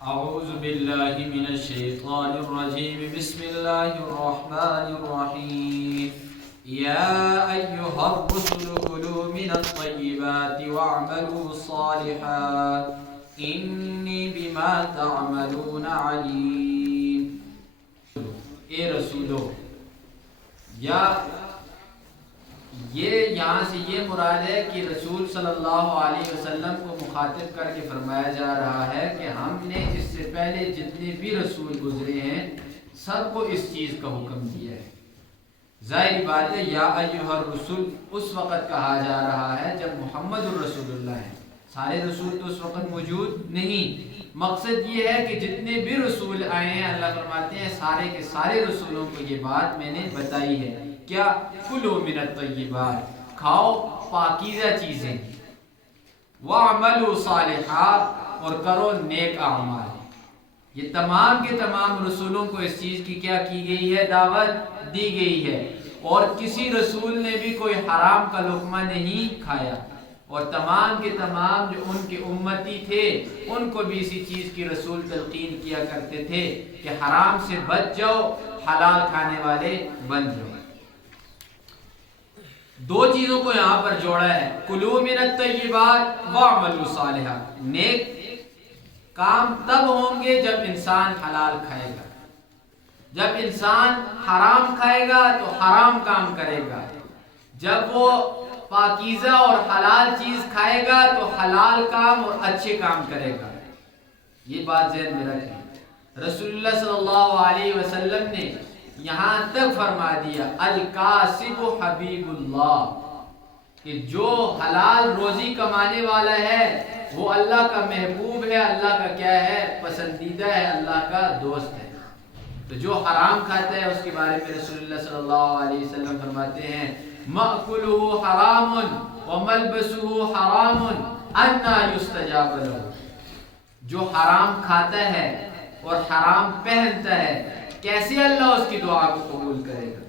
اعوذ باللہ من الشیطان الرجیم بسم اللہ الرحمن الرحیم یا ایہا الرسل کلوا من الطیبات واعملوا صالحا انی بما تعملون علیم۔ اے رسولو، یا یہ یہاں سے یہ مراد ہے کہ رسول صلی اللہ علیہ وسلم کو مخاطب کر کے فرمایا جا رہا ہے کہ ہم نے اس سے پہلے جتنے بھی رسول گزرے ہیں سب کو اس چیز کا حکم دیا ہے۔ ظاہری بات ہے یا ایھا الرسول اس وقت کہا جا رہا ہے جب محمد الرسول اللہ ہے، سارے رسول تو اس وقت موجود نہیں۔ مقصد یہ ہے کہ جتنے بھی رسول آئے ہیں اللہ فرماتے ہیں سارے کے سارے رسولوں کو یہ بات میں نے بتائی ہے، کیا کلوا من الطیبات، کھاؤ پاکیزہ چیزیں، واعملوا صالحا، اور کرو نیک اعمال۔ یہ تمام کے تمام رسولوں کو اس چیز کی کیا کی گئی ہے؟ دعوت دی گئی ہے، اور کسی رسول نے بھی کوئی حرام کا لقمہ نہیں کھایا، اور تمام کے تمام جو ان کے امتی تھے ان کو بھی اسی چیز کی رسول تلقین کیا کرتے تھے کہ حرام سے بچ جاؤ، حلال کھانے والے بن جاؤ۔ دو چیزوں کو یہاں پر جوڑا ہے، کلوا من الطیبات واعملوا صالحا۔ نیک کام تب ہوں گے جب انسان حلال کھائے گا، جب انسان حرام کھائے گا تو حرام کام کرے گا، جب وہ پاکیزہ اور حلال چیز کھائے گا تو حلال کام اور اچھے کام کرے گا۔ یہ بات ذہن میں رکھیں۔ رسول اللہ صلی اللہ علیہ وسلم نے یہاں تک فرما دیا الکاسب حبیب اللہ، کہ جو حلال روزی کمانے والا ہے وہ اللہ کا محبوب ہے، اللہ کا کیا ہے؟ پسندیدہ ہے، اللہ کا دوست ہے۔ تو جو حرام کھاتا ہے اس کے بارے میں رسول اللہ صلی اللہ علیہ وسلم فرماتے ہیں مأکلہ حرام وملبسہ حرام انا یستجاب لہ۔ جو حرام کھاتا ہے اور حرام پہنتا ہے کیسے اللہ اس کی دعا کو قبول کرے گا؟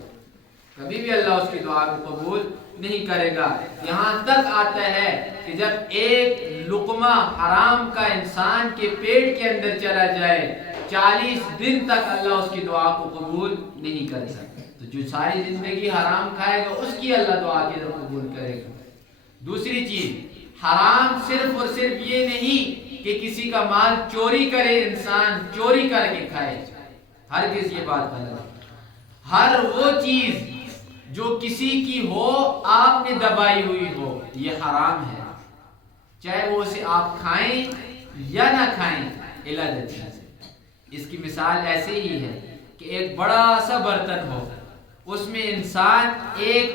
کبھی بھی اللہ اس کی دعا کو قبول نہیں کرے گا۔ یہاں تک آتا ہے کہ جب ایک لقمہ حرام کا انسان کے پیٹ کے اندر چلا جائے 40 دن تک اللہ اس کی دعا کو قبول نہیں کر سکتا۔ تو جو ساری زندگی حرام کھائے گا اس کی اللہ دعا کی طرف قبول کرے گا۔ دوسری چیز، حرام صرف اور صرف یہ نہیں کہ کسی کا مال چوری کرے، انسان چوری کر کے کھائے، ہرگز یہ بات غلط ہے۔ ہر وہ چیز جو کسی کی ہو، آپ نے دبائی ہوئی ہو، یہ حرام ہے، چاہے وہ اسے آپ کھائیں یا نہ کھائیں، علت اچھا سے۔ اس کی مثال ایسے ہی ہے کہ ایک بڑا سا برتن ہو، اس میں انسان ایک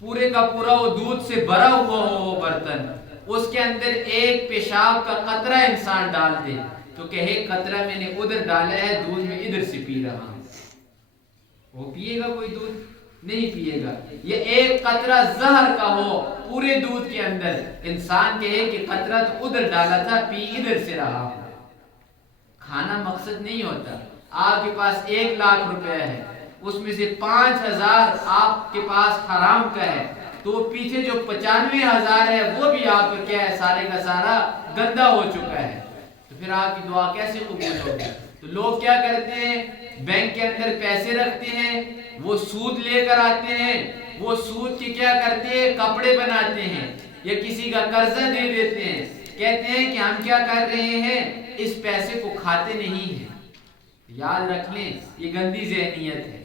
پورے کا پورا وہ دودھ سے بھرا ہوا ہو وہ برتن، اس کے اندر ایک پیشاب کا قطرہ انسان ڈال دے تو کہے قطرہ میں نے ادھر ڈالا ہے، دودھ میں ادھر سے پی رہا ہوں، وہ پیے گا کوئی دودھ؟ نہیں پیے گا۔ یہ ایک قطرہ زہر کا ہو پورے دودھ کے اندر، انسان کہے کہ قطرہ تو ادھر ڈالا تھا، پی ادھر سے رہا ہوں۔ کھانا مقصد نہیں ہوتا۔ آپ کے پاس 1 لاکھ روپے ہے، اس میں سے 5,000 آپ کے پاس حرام کا ہے، تو پیچھے جو 95,000 ہے وہ بھی آپ کا کیا ہے؟ سارے کا سارا گندا ہو چکا ہے، تو پھر آپ کی دعا کیسے قبول ہوگی؟ تو لوگ کیا کرتے ہیں؟ بینک کے اندر پیسے رکھتے ہیں، وہ سود لے کر آتے ہیں، وہ سود کی کیا کرتے ہیں؟ کپڑے بناتے ہیں یا کسی کا قرضہ دے دیتے ہیں، کہتے ہیں کہ ہم کیا کر رہے ہیں؟ اس پیسے کو کھاتے نہیں ہیں۔ یاد رکھ لیں یہ گندی ذہنیت ہے۔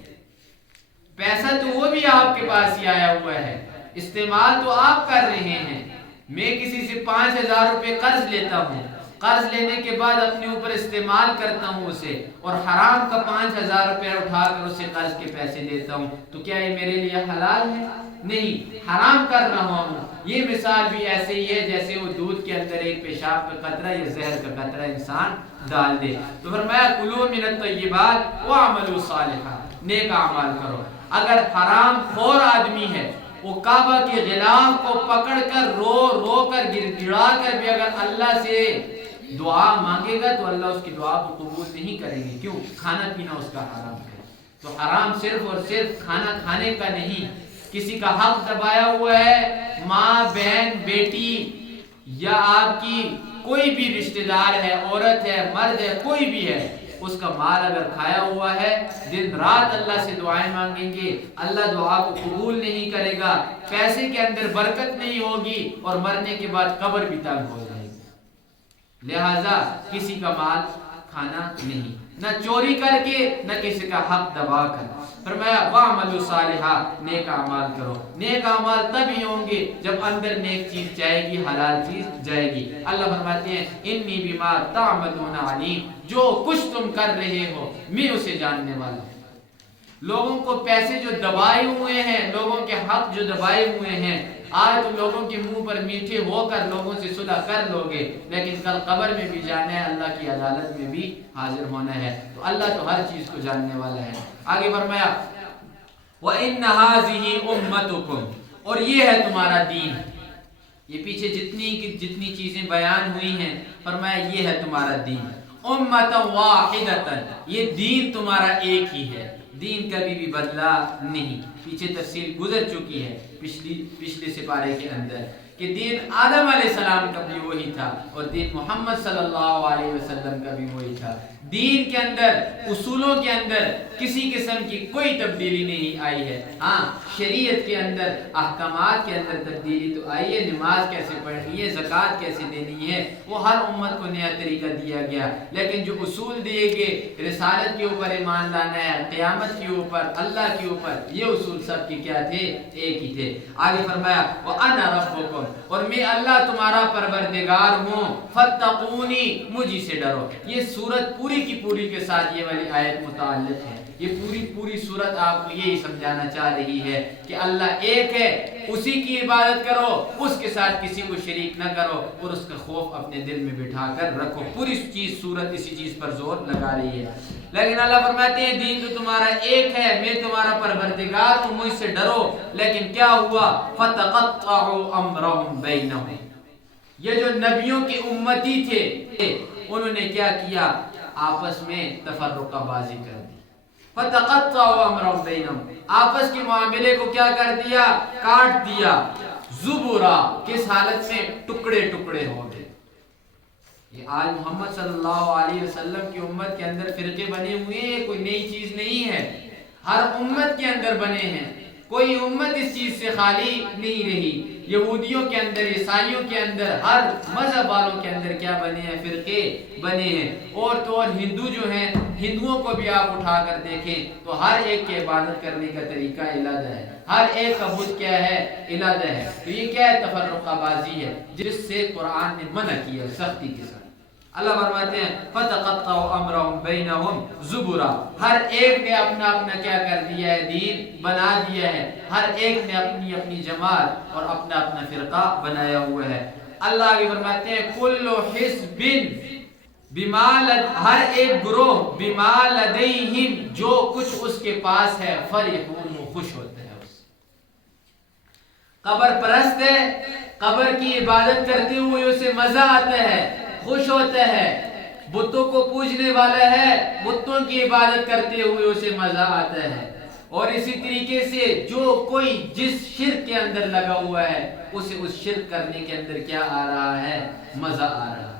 پیسہ تو وہ بھی آپ کے پاس ہی آیا ہوا ہے، استعمال تو آپ کر رہے ہیں۔ میں کسی سے 5,000 روپے قرض لیتا ہوں، قرض لینے کے بعد اپنے اوپر استعمال کرتا ہوں اسے، اور حرام کا 5,000 روپے اٹھا کر اسے قرض کے پیسے لیتا ہوں، تو کیا یہ میرے لیے حلال ہے؟ نہیں، حرام کر رہا ہوں۔ یہ مثال بھی ایسے ہی ہے جیسے وہ دودھ کے اندر ایک پیشاب کا قطرہ یا زہر کا قطرہ انسان ڈال دے۔ تو فرمایا کلوا من الطیبات واعملوا صالحا، نیک اعمال کرو۔ اگر حرام خور آدمی ہے، وہ کعبہ کے غلاف کو پکڑ کر رو رو کر گر گڑا کر بھی اگر اللہ سے دعا مانگے گا تو اللہ اس کی دعا کو قبول نہیں کریں گے۔ کیوں؟ کھانا پینا اس کا حرام ہے۔ تو حرام صرف اور صرف کھانا کھانے کا نہیں، کسی کا حق دبایا ہوا ہے، ماں آپ بہن بیٹی یا آپ کی کوئی بھی رشتہ دار ہے، عورت ہے، مرد ہے، کوئی بھی ہے، اس کا مال اگر کھایا ہوا ہے، دن رات اللہ سے دعائیں مانگیں گے، اللہ دعا کو قبول نہیں کرے گا، پیسے کے اندر برکت نہیں ہوگی اور مرنے کے بعد قبر بھی تنگ ہو جائے گی۔ لہذا کسی کا مال کھانا نہیں، نہ چوری کر کے، نہ کسی کا حق دبا کر۔ فرمایا وَاعْمَلُوا صَالِحًا، نیک اعمال کرو۔ نیک اعمال تب ہی ہوں گے جب اندر نیک چیز جائے گی، حلال چیز جائے گی۔ اللہ فرماتے ہیں انی بما تعملون علیم، جو کچھ تم کر رہے ہو میں اسے جاننے والا ہوں۔ لوگوں کو پیسے جو دبائے ہوئے ہیں، لوگوں کے حق جو دبائے ہوئے ہیں، آج تم لوگوں کے منہ پر میٹھے ہو کر لوگوں سے صلح کر لو گے، لیکن کل قبر میں بھی جانا ہے، اللہ کی عدالت میں بھی حاضر ہونا ہے۔ تو اللہ تو ہر چیز کو جاننے والا ہے۔ آگے فرمایا وَإِنَّ هَٰذِهِ أُمَّتُكُمْ، اور یہ ہے تمہارا دین۔ یہ پیچھے جتنی چیزیں بیان ہوئی ہیں، فرمایا یہ ہے تمہارا دین۔ أُمَّةً وَاحِدَةً، یہ دین تمہارا ایک ہی ہے، دین کبھی بھی بدلا نہیں۔ پیچھے تفصیل گزر چکی ہے پچھلے سپارے کے اندر کہ دین آدم علیہ السلام کا بھی وہی تھا اور دین محمد صلی اللہ علیہ وسلم کا بھی وہی تھا۔ دین کے اندر، اصولوں کے اندر کسی قسم کی کوئی تبدیلی نہیں آئی ہے۔ ہاں، شریعت کے اندر، احکامات کے اندر تبدیلی تو آئی ہے، نماز کیسے پڑھنی ہے، زکوٰۃ کیسے دینی ہے، وہ ہر امت کو نیا طریقہ دیا گیا، لیکن جو اصول دیے گئے، رسالت کے اوپر ایمان لانا ہے، قیامت کے اوپر، اللہ کے اوپر، یہ اصول سب کے کیا تھے؟ ایک ہی تھے۔ آگے فرمایا وَأَنَا رَبُّكُمْ، اور میں اللہ تمہارا پروردگار ہوں، فَاتَّقُونِی، مجھے سے ڈرو۔ یہ سورت پوری کی پوری کے ساتھ یہ والی آیت متعلق ہے۔ یہ پوری سورت آپ کو یہی سمجھانا چاہ رہی ہے کہ اللہ ایک ہے، اسی کی عبادت کرو، اس کے ساتھ کسی کو شریک نہ کرو اور اس کا خوف اپنے دل میں بٹھا کر رکھو۔ پوری سورت اسی چیز پر زور لگا رہی ہے۔ لیکن اللہ فرماتے ہیں دین تو تمہارا ایک ہے، میں تمہارا پروردگار ہوں، مجھ سے ڈرو۔ لیکن کیا ہوا؟ فَتَقَطَّعُوا أَمْرَهُمْ بَيْنَهُمْ، یہ جو نبیوں کے امتی تھے انہوں نے کیا کیا؟ آپس میں تفرقہ بازی کر دی۔ فَتَقَطَّعُوا أَمْرَهُمْ بَيْنَهُمْ، آپس کے معاملے کو کیا کر دیا؟ کاٹ دیا۔ زُبُرًا، کس حالت میں؟ ٹکڑے ٹکڑے ہو گئے۔ یہ آج محمد صلی اللہ علیہ وسلم کی امت کے اندر فرقے بنے ہوئے ہیں، کوئی نئی چیز نہیں ہے، ہر امت کے اندر بنے ہیں، کوئی امت اس چیز سے خالی نہیں رہی۔ یہودیوں کے اندر، عیسائیوں کے اندر، ہر مذہب والوں کے اندر کیا بنے ہیں؟ فرقے بنے ہیں۔ اور تو اور ہندو جو ہیں، ہندوؤں کو بھی آپ اٹھا کر دیکھیں تو ہر ایک کی عبادت کرنے کا طریقہ علیحدہ ہے، ہر ایک کا بت کیا ہے؟ علیحدہ ہے۔ تو یہ کیا ہے؟ تفرقہ بازی ہے، جس سے قرآن نے منع کیا سختی کے ساتھ۔ اللہ فرماتے ہیں فَتَقَطَّعُوا أَمْرَهُمْ بَيْنَهُمْ زُبُرًا، ہر ایک نے اپنا اپنا کیا کر دیا ہے؟ دین بنا دیا ہے، ہر ایک نے اپنی اپنی جماعت اور اپنا اپنا فرقہ بنایا ہوا ہے۔ اللہ آگے فرماتے ہیں کُلُّ حِزْبٍ بِمَا ہر ایک گروہ بِمَا لَدَيْهِمْ، جو کچھ اس کے پاس ہے، فَرِحُونَ، خوش ہوتے ہیں۔ اس قبر پرست ہے، قبر کی عبادت کرتے ہوئے اسے مزہ آتا ہے، خوش ہوتا ہے۔ بتوں کو پوجنے والا ہے، بتوں کی عبادت کرتے ہوئے اسے مزہ آتا ہے۔ اور اسی طریقے سے جو کوئی جس شرک کے اندر لگا ہوا ہے اسے اس شرک کرنے کے اندر کیا آ رہا ہے؟ مزہ آ رہا ہے۔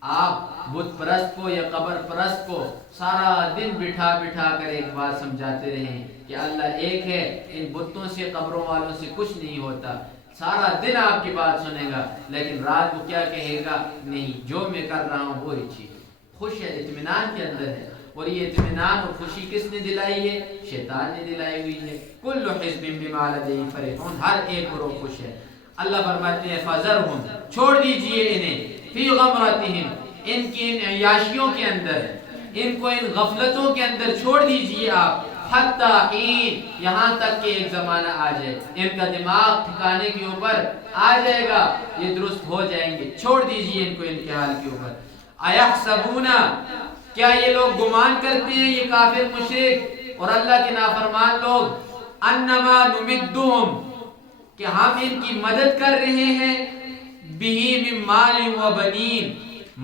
آپ بت پرست کو یا قبر پرست کو سارا دن بٹھا کر ایک بات سمجھاتے رہیں کہ اللہ ایک ہے، ان بتوں سے، قبروں والوں سے کچھ نہیں ہوتا، سارا دن آپ کی بات سنے گا، لیکن رات کو کیا کہے گا؟ نہیں، جو میں کر رہا ہوں وہی ٹھیک ہے، خوش ہے، اطمینان کے اندر ہے۔ اور یہ اطمینان اور خوشی کس نے دلائی ہے؟ شیطان نے دلائی ہوئی ہے۔ کل حزب بما لدیہم فرحون، ہر ایک گروہ خوش ہے۔ اللہ فرماتے ہیں فذرہم، چھوڑ دیجئے انہیں، فی غمرتہم، ان کی ان عیاشیوں کے اندر، ان کو ان غفلتوں کے اندر چھوڑ دیجئے آپ، حتی حین، یہاں تک کہ ایک زمانہ آ جائے، ان کا دماغ ٹھکانے کے اوپر آ جائے گا، یہ درست ہو جائیں گے، چھوڑ دیجئے ان کو ان کے حال کے اوپر۔ ایحسبون، کیا یہ لوگ گمان کرتے ہیں، یہ کافر مشرک اور اللہ کے نافرمان لوگ، انما نمدہم، کہ ہم ان کی مدد کر رہے ہیں، بہ من مال و بنین،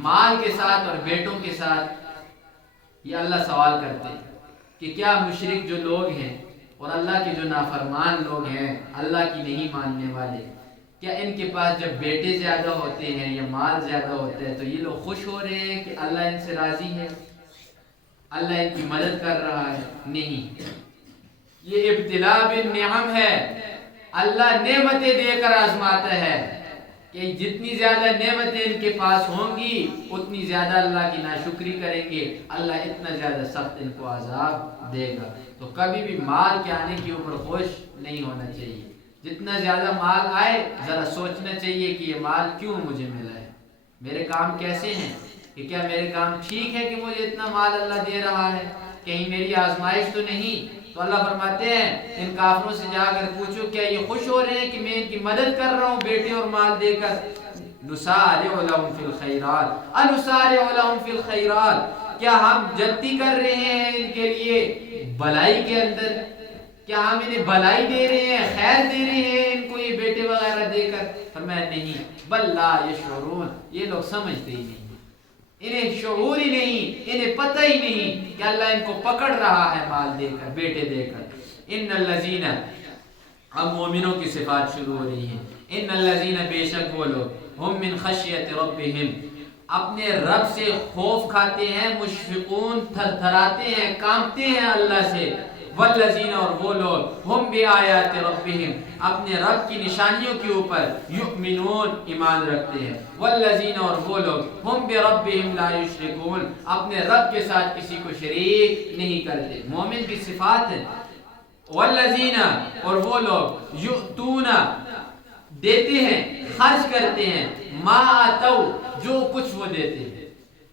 مال کے ساتھ اور بیٹوں کے ساتھ۔ یہ اللہ سوال کرتے ہیں کہ کیا مشرک جو لوگ ہیں اور اللہ کے جو نافرمان لوگ ہیں، اللہ کی نہیں ماننے والے، کیا ان کے پاس جب بیٹے زیادہ ہوتے ہیں یا مال زیادہ ہوتا ہے تو یہ لوگ خوش ہو رہے ہیں کہ اللہ ان سے راضی ہے، اللہ ان کی مدد کر رہا ہے؟ نہیں، یہ ابتلاء بالنعم ہے، اللہ نعمتیں دے کر آزماتا ہے کہ جتنی زیادہ نعمتیں ان کے پاس ہوں گی اتنی زیادہ اللہ کی ناشکری کریں گے، اللہ اتنا زیادہ سخت ان کو عذاب دے گا۔ تو کبھی بھی مال کے آنے کے اوپر خوش نہیں ہونا چاہیے، جتنا زیادہ مال آئے ذرا سوچنا چاہیے کہ یہ مال کیوں مجھے ملا ہے، میرے کام کیسے ہیں، کہ کیا میرے کام ٹھیک ہے کہ مجھے اتنا مال اللہ دے رہا ہے، کہیں میری آزمائش تو نہیں۔ تو اللہ فرماتے ہیں ان کافروں سے جا کر پوچھو کیا یہ خوش ہو رہے ہیں کہ میں ان کی مدد کر رہا ہوں بیٹے اور مال دے کر؟ نسارع لهم فی الخیرات، انسارع لهم فی الخیرات، کیا ہم جلدی کر رہے ہیں ان کے لیے بھلائی کے اندر، کیا ہم انہیں بھلائی دے رہے ہیں، خیر دے رہے ہیں ان کو یہ بیٹے وغیرہ دے کر؟ فرمایا نہیں، بل لا یشعرون، یہ لوگ سمجھتے ہی نہیں، انہیں شعور ہی نہیں، انہیں پتہ ہی نہیں کہ اللہ ان کو پکڑ رہا ہے مال دے کر، بیٹے دے کر۔ ان الذین، اب مومنوں کی صفات شروع ہو رہی ہیں، ان الذین، بے شک وہ لوگ، ہم من خشیت ربہم، اپنے رب سے خوف کھاتے ہیں، مشفقون، تھر تھراتے ہیں، کانپتے ہیں اللہ سے، والذین، اور وہ لوگ، ہم بآیات ربہم، اپنے رب کی نشانیوں کے اوپر، یؤمنون، ایمان رکھتے ہیں، والذین، اور وہ لوگ، ہم بربہم لا یشرکون، اپنے رب کے ساتھ کسی کو شریک نہیں کرتے۔ مومن کی صفات ہے، والذین، اور وہ لوگ، یؤتون، دیتے ہیں، خرچ کرتے ہیں، ما آتو، جو کچھ وہ دیتے ہیں،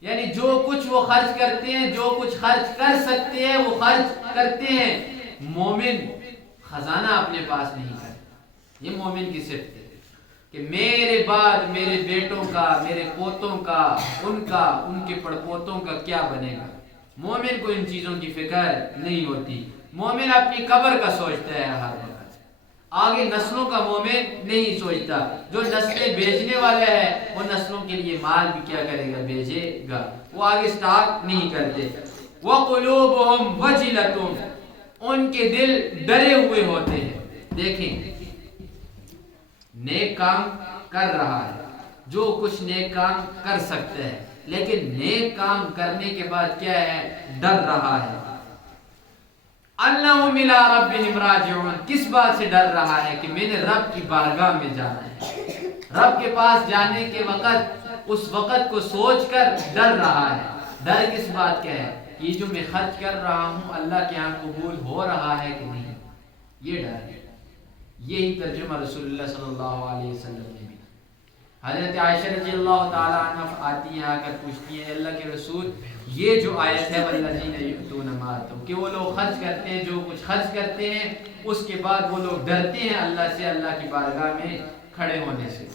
یعنی جو کچھ وہ خرچ کرتے ہیں، جو کچھ خرچ کر سکتے ہیں وہ خرچ کرتے ہیں۔ مومن خزانہ اپنے پاس نہیں کرتا، یہ مومن کی صفت ہے کہ میرے بعد میرے بیٹوں کا، میرے پوتوں کا، ان کے پڑپوتوں کا کیا بنے گا۔ مومن کو ان چیزوں کی فکر نہیں ہوتی، مومن اپنی قبر کا سوچتا ہے ہر وقت، آگے نسلوں کا مومن نہیں سوچتا۔ جو نسلیں بیچنے والا ہے وہ نسلوں کے لیے مال بھی کیا کرے گا، بھیجے گا، وہ آگے سٹاک نہیں کرتے۔ وَقُلُوبُهُمْ وَجِلَةٌ، ان کے دل ڈرے ہوئے ہوتے ہیں۔ دیکھیں، نیک کام کر رہا ہے، جو کچھ نیک کام کر سکتا ہے، لیکن نیک کام کرنے کے بعد کیا ہے، ڈر رہا ہے۔ انہم الی ربہم راجعون، کس بات سے ڈر رہا ہے؟ کہ میں نے رب کی بارگاہ میں جانا ہے، رب کے پاس جانے کے وقت، اس وقت کو سوچ کر ڈر رہا ہے۔ ڈر کس بات کا ہے؟ یہ جو میں خرچ کر رہا ہوں اللہ کے یہاں قبول ہو رہا ہے کہ نہیں، یہ ڈر ہے۔ یہی ترجمہ رسول اللہ صلی اللہ علیہ وسلم نے بھی۔ حضرت عائشہ رضی اللہ تعالیٰ عنہ آتی ہیں، آ کر پوچھتی ہیں اللہ کے رسول، یہ جو آیت ہے والذین یؤتون ما آتوا، کہ وہ لوگ خرچ کرتے ہیں، جو کچھ خرچ کرتے ہیں، اس کے بعد وہ لوگ ڈرتے ہیں اللہ سے، اللہ کی بارگاہ میں کھڑے ہونے سے،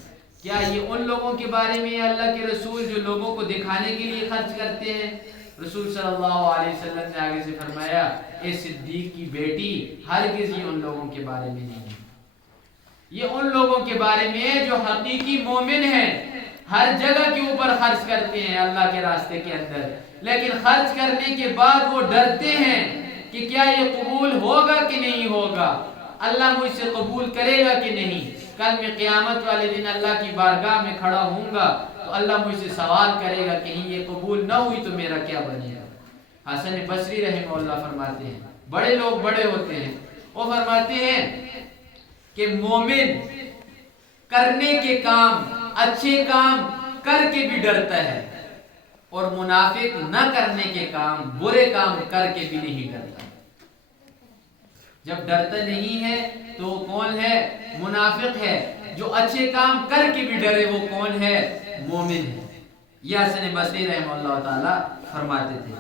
کیا یہ ان لوگوں کے بارے میں ہے اللہ کے رسول جو لوگوں کو دکھانے کے لیے خرچ کرتے ہیں؟ رسول صلی اللہ علیہ وسلم نے آگے سے فرمایا، اے صدیق کی بیٹی، ہرگز یہ ان لوگوں کے بارے میں نہیں ہے، یہ ان لوگوں کے بارے میں ہے جو حقیقی مومن ہیں، ہر جگہ کے اوپر خرچ کرتے ہیں اللہ کے راستے کے اندر، لیکن خرچ کرنے کے بعد وہ ڈرتے ہیں کہ کیا یہ قبول ہوگا کہ نہیں ہوگا، اللہ مجھ سے قبول کرے گا کہ نہیں، کل میں قیامت والے دن اللہ کی بارگاہ میں کھڑا ہوں گا تو اللہ مجھ سے سوال کرے گا، کہیں یہ قبول نہ ہوئی تو میرا کیا بنے گا۔ حسن بصری رحمہ اللہ فرماتے ہیں، بڑے لوگ بڑے ہوتے ہیں، وہ فرماتے ہیں کہ مومن کرنے کے کام، اچھے کام کر کے بھی ڈرتا ہے، اور منافق نہ کرنے کے کام، برے کام کر کے بھی نہیں ڈرتا۔ جب ڈرتا نہیں ہے تو وہ کون ہے؟ منافق ہے۔ جو اچھے کام کر کے بھی ڈرے وہ کون ہے؟ مومن ہے۔ یہ حسن بصری رحمہ اللہ تعالی فرماتے تھے۔